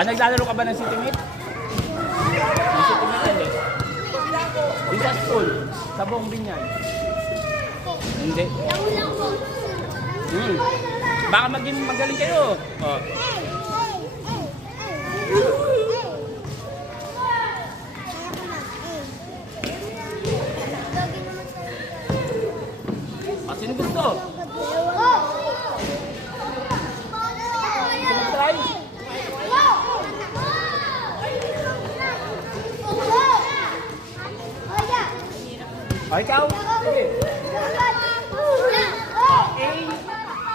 Naglalaro ka ba ng City Meat? Ng City Meat hindi? Di sa school? Sa buong Binyan? Hindi. Baka maging magaling kayo. Oh. Sino gusto? Sino try? Ikaw? Sige. A,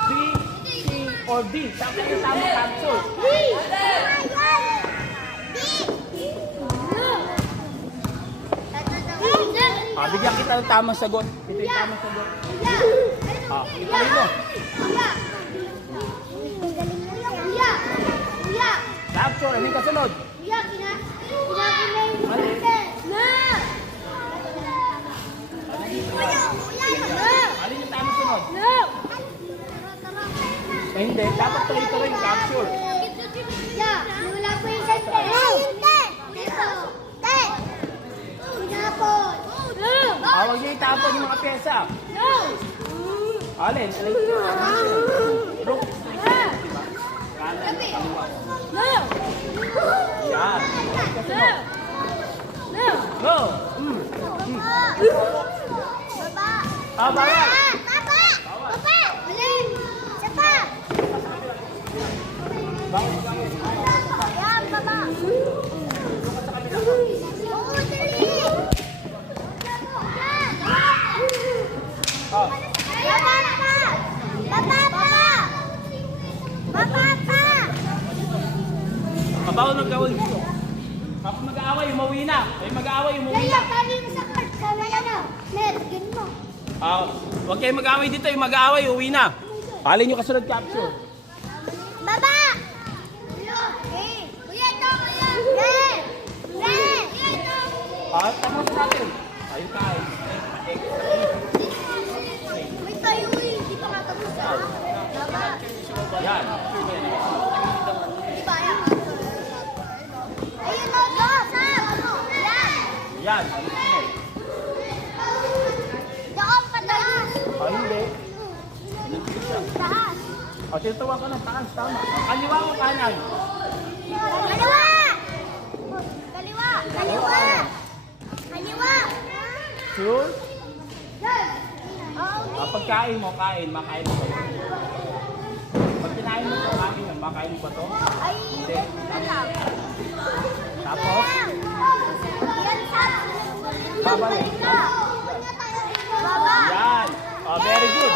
B, C, or D. Saan yung tamang capsule? Bigyan kita ng tamang sagot. Ito yung tamang sagot. Ituloy mo. Capsule, ano yung kasunod? Alin yung tamang sunod? Hindi, dapat tuloy-tuloy yung capsule. Wala po yung sente. Huwag niyo itapon yung mga pyesa. Alin? Rook. Kanan, kaliwa. Yan. Go. Baba. Alin? Isa pa. Yan, baba. Oo, dali. Bawal mag-away dito. Kapag mag-aaway, umuwi na. Ay mag-aaway, umuwi na. Kaya, mo sa card. Kaya na. Net, ganun mo. Huwag kayo mag-aaway dito. Yung mag-aaway, uwi na. Palin yung kasunod capsule. Baba! Kuya, ito, kuya! Red! Red! Kuya, ito! Tapos natin. Tayo kain. May tayo eh. Hindi pa katapos ah. Baba! Yan. Di ba yan? Ayun o, dos! Yan! Yan. Doon pa taas! Hindi. Taas! Tinutuwa ka ng taas. Tama. Kaliwa o kanan? Kaliwa! Kaliwa! Kaliwa! Kaliwa! Sure? Oo. Pagkain mo, makain mo ba? Pag kinain mo ito, makain mo ba ito? Ay, Hindi. alam. Tapos? Yan sa. Babalik. Baba. Yan. Very good.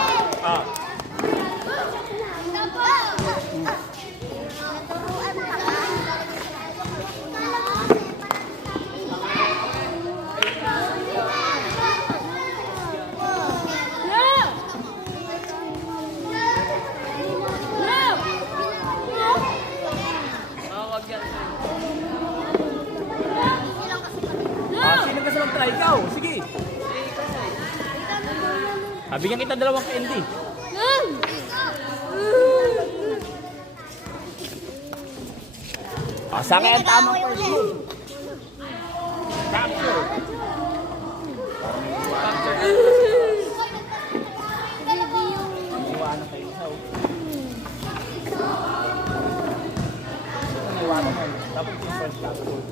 Sino kasi mag-try? Ikaw. Sige. Bigyan kita dalawang candy. Sa akin ang tamang first move. Capsule. Iwanan kayo sa iwanan kayo. Dapat yung first capsule.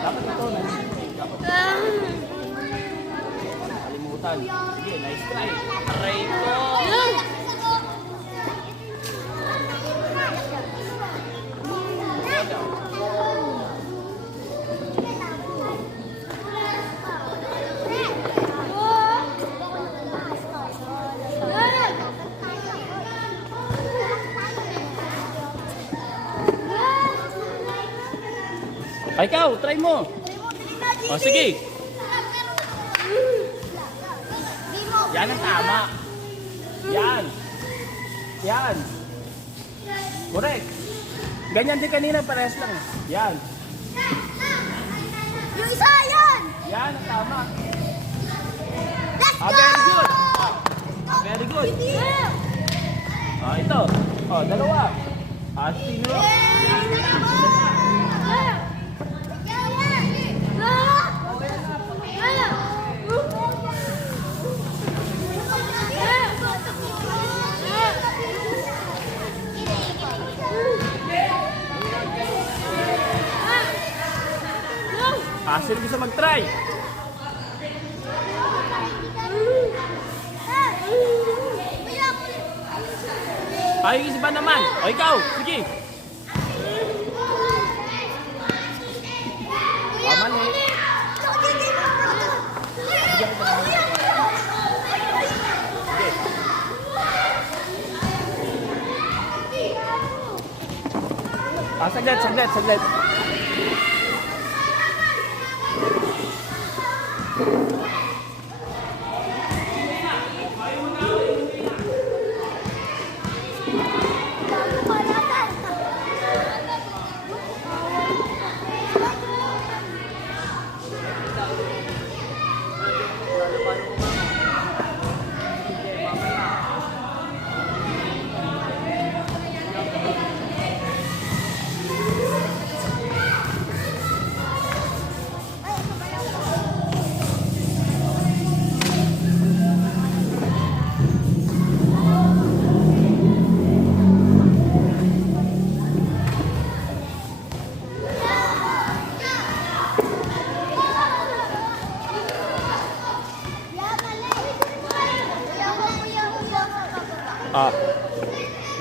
Dapat ito na. Kalimutan. Sige, nice try. Aray ko. Ikaw, try mo. Sige. Yan ang tama. Yan. Yan. Correct. Ganyan din kanina, parehas lang. Yan. Yung isa, yan! Yan ang tama. Let's go! Very good. Very good. Ito. Dalawa. Sino? Sino gusto mag-try? Yung isa ba naman? Ikaw. Sige. Mali. Saglit.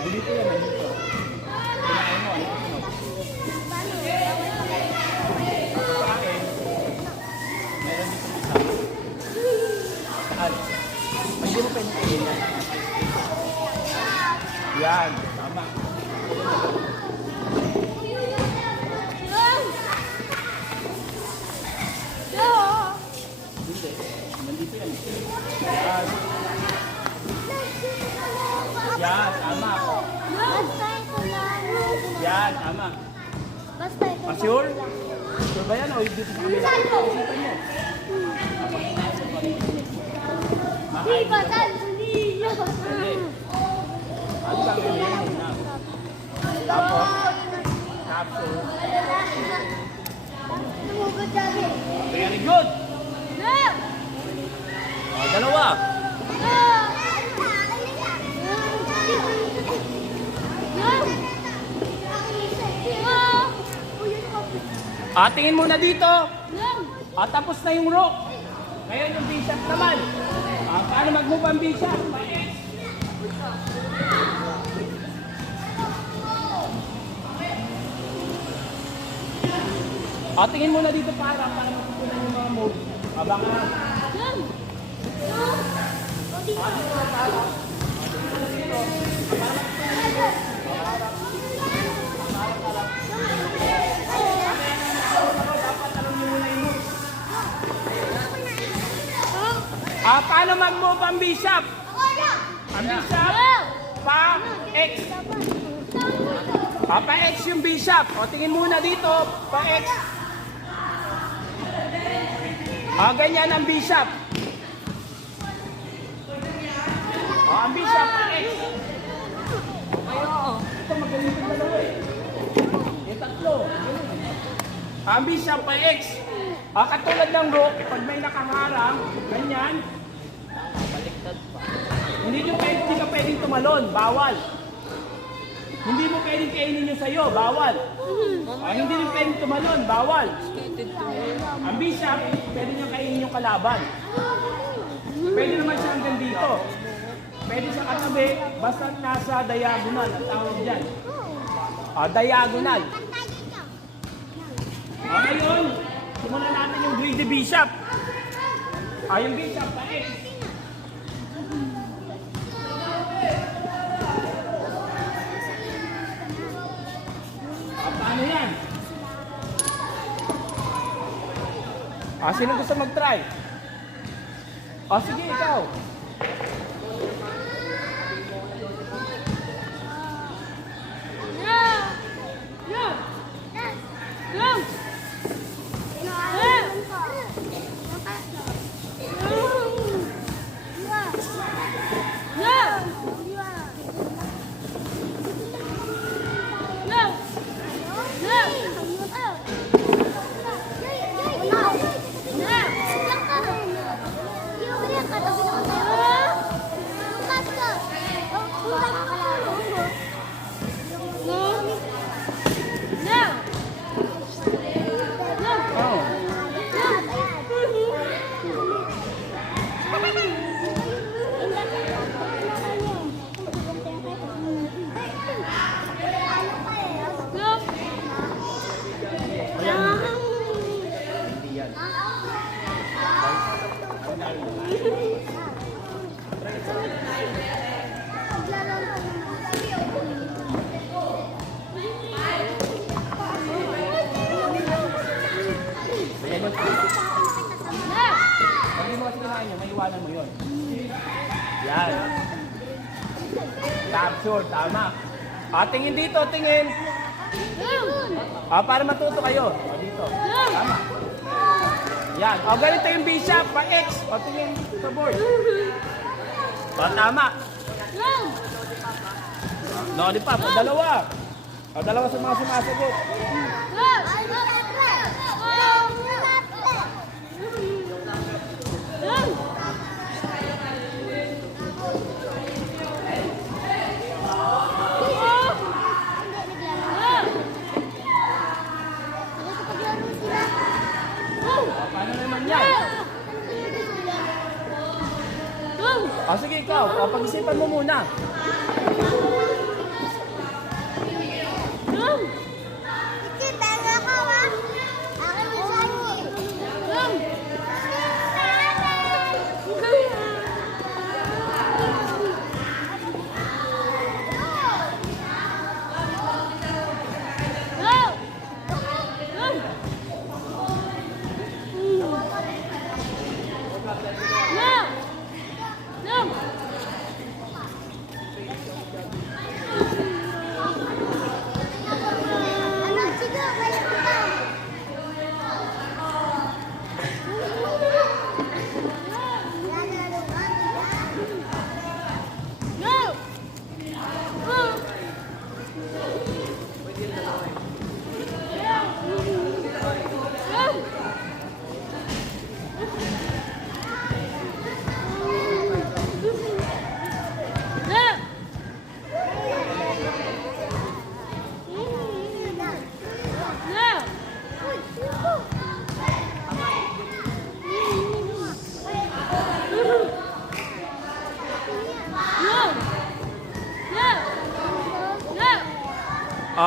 Dito yan. Kinain mo. Meron dito isa. Hindi mo pwede kainin yan. Yan. Tama. Hindi. Nandito yan. Yan, tama. Yan, tama. Basta ito. Sure? Sure ba yan o dito sa kabila? Isipan mo. Di ba Tanzania? Ano bang ganyan na? Tapos, capsule. Tumugod dali. Very good. Dalawa. Tingin muna dito. Tapos na yung rock. Ngayon yung bishop naman. Paano mag-move ang bishop? Tingin muna dito para matutunan yung mga move. Abangan. Paano mag-move ang bishop? Ang bishop, pa-X. Pa-X yung bishop. Tingin muna dito, pa-X. Ganyan ang bishop. Ang bishop, pa-X. Ito, magaling yung dalawa eh. Yung tatlo. Ang bishop, pa-X. Katulad ng rook, pag may nakaharang, ganyan. Baliktad pa. Hindi ka pwedeng tumalon, bawal. Hindi mo pwedeng kainin yung sayo, bawal. Hindi rin pwedeng tumalon, bawal. Ang bishop, pwede niya kainin yung kalaban. Pwede naman siya hanggang dito. Pwede siya katabi, basta nasa diagonal, ang tawag dyan. Diagonal. Ngayon, simulan natin yung greedy bishop. Yung bishop, pa-X. Paano yan? Sino gusto mag-try? Sige, ikaw. kinain niya, may iwanan mo yun. Yan. Capture, tama. Tingin dito, tingin. Para matuto kayo. Dito. Tama. Yan. Ganito yung bishop, pa-X. Tingin sa board. Tama. Di pa, dalawa. Dalawa sa mga sumasagot. Paano naman yan? Sige, ikaw. Pag-isipan mo muna.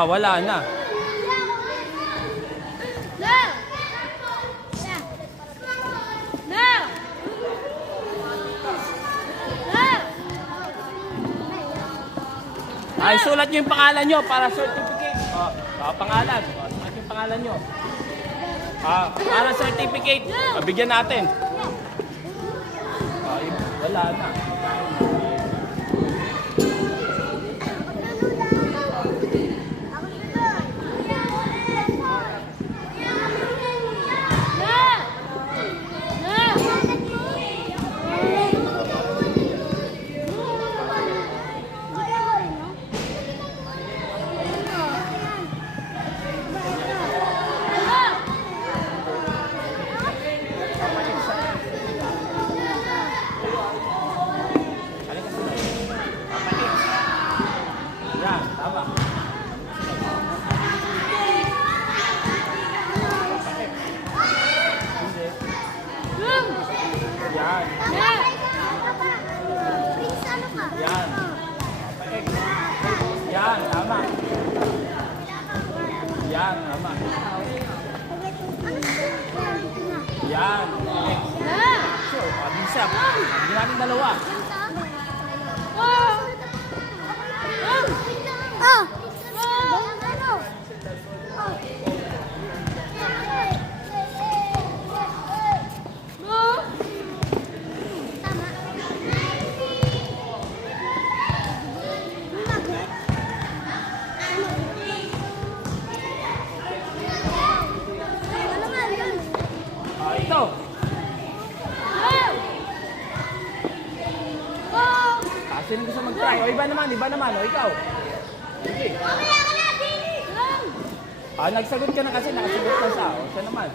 Wala na. Sulat nyo yung pangalan nyo para certificate. Pangalan. Sulat yung pangalan nyo. Para certificate. Bigyan natin. Wala na. Yan, tama. Yan, tama. Yan. Sure, bisa. Bigyan natin dalawa. Ito. Sino gusto mag-try? Iba naman. Ikaw. Sige. Nagsagot ka na kasi, nakasagot ka siya. Siya naman.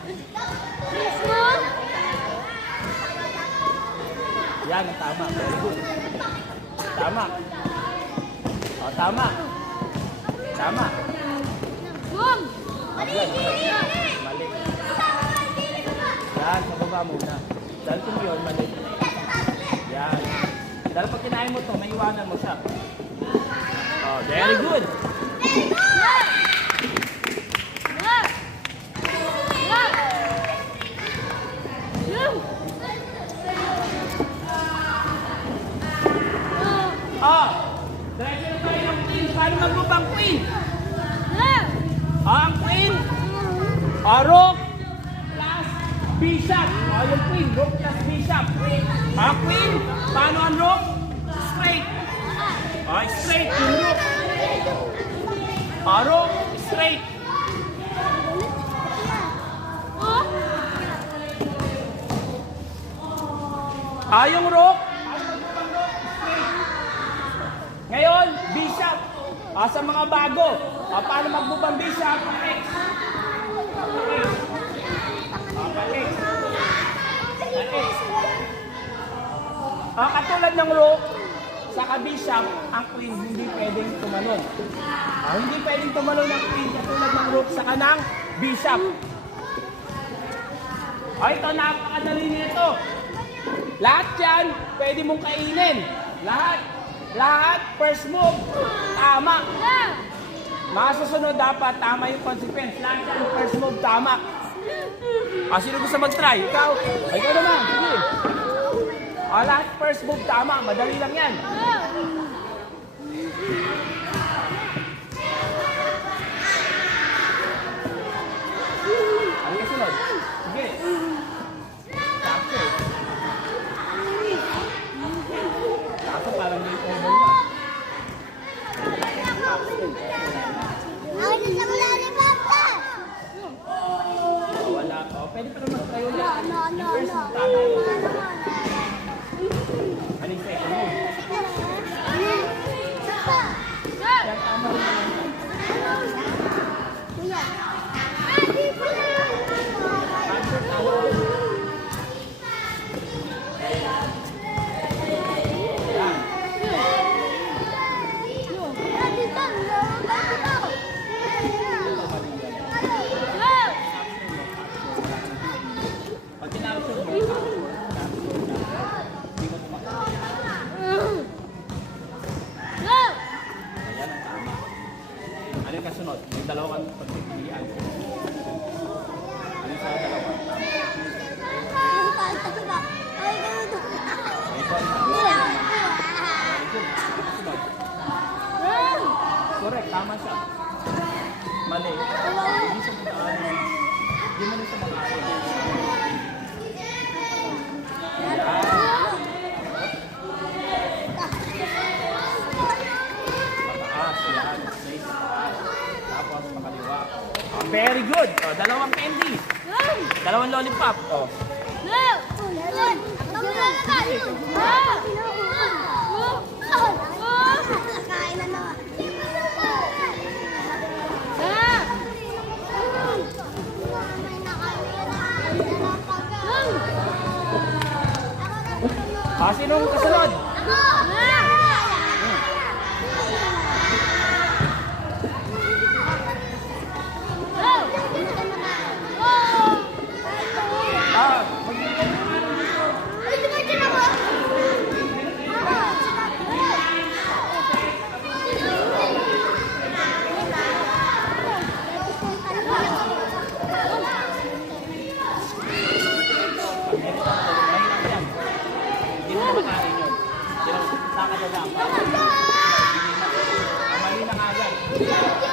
Yan, tama. Very good. Tama. Tama. Tama. Mali. Yan, sa baba muna. Dahil kung yun, mali. Yan. Dahil pag kinain mo to, may iwanan mo siya. Very good. Diretso na tayo ng queen. Paano mag-move ang queen? Ang queen, rook plus bishop. yung queen, rook plus bishop. Queen, paano ang rook? Straight. Straight yung rook. Rook, straight. Yung rook. Straight. Ngayon, bishop. Sa mga bago. Paano magbubang bishop? X. X. Katulad ng rook, sa bishop, ang queen hindi pwedeng tumalon. Hindi pwedeng tumalon ng queen katulad ng rook sa kanang bishop. Ito, napakadali nito. Lahat yan, pwede mong kainin. Lahat, first move, tama. Mga susunod dapat, tama yung consequence. Lahat yan, first move, tama. Sino gusto mag-try? Ikaw? Ikaw naman, sige. Lahat, first move, tama. Madali lang yan. Ano yung sunod? Sige. Kaso parang may over na. Wala. Pwede pa naman tayo na. Yung first move, tama yun. Ano yung second move? Yan, tama rin naman. Pag tinapos mo, hindi mo tumakot. Ayan ang tama. Ano yung kasunod? May dalawang pagpipilian. Ano sa dalawa? Correct, tama siya. Mali. Hindi siya mag-aaral. Hindi mo siya mag-aaral. Pataas, yan. Straight sa taas. Tapos pakaliwa. Very good. Dalawang candy. Dalawang lollipop. Sinong kasunod? Mali na nga yan.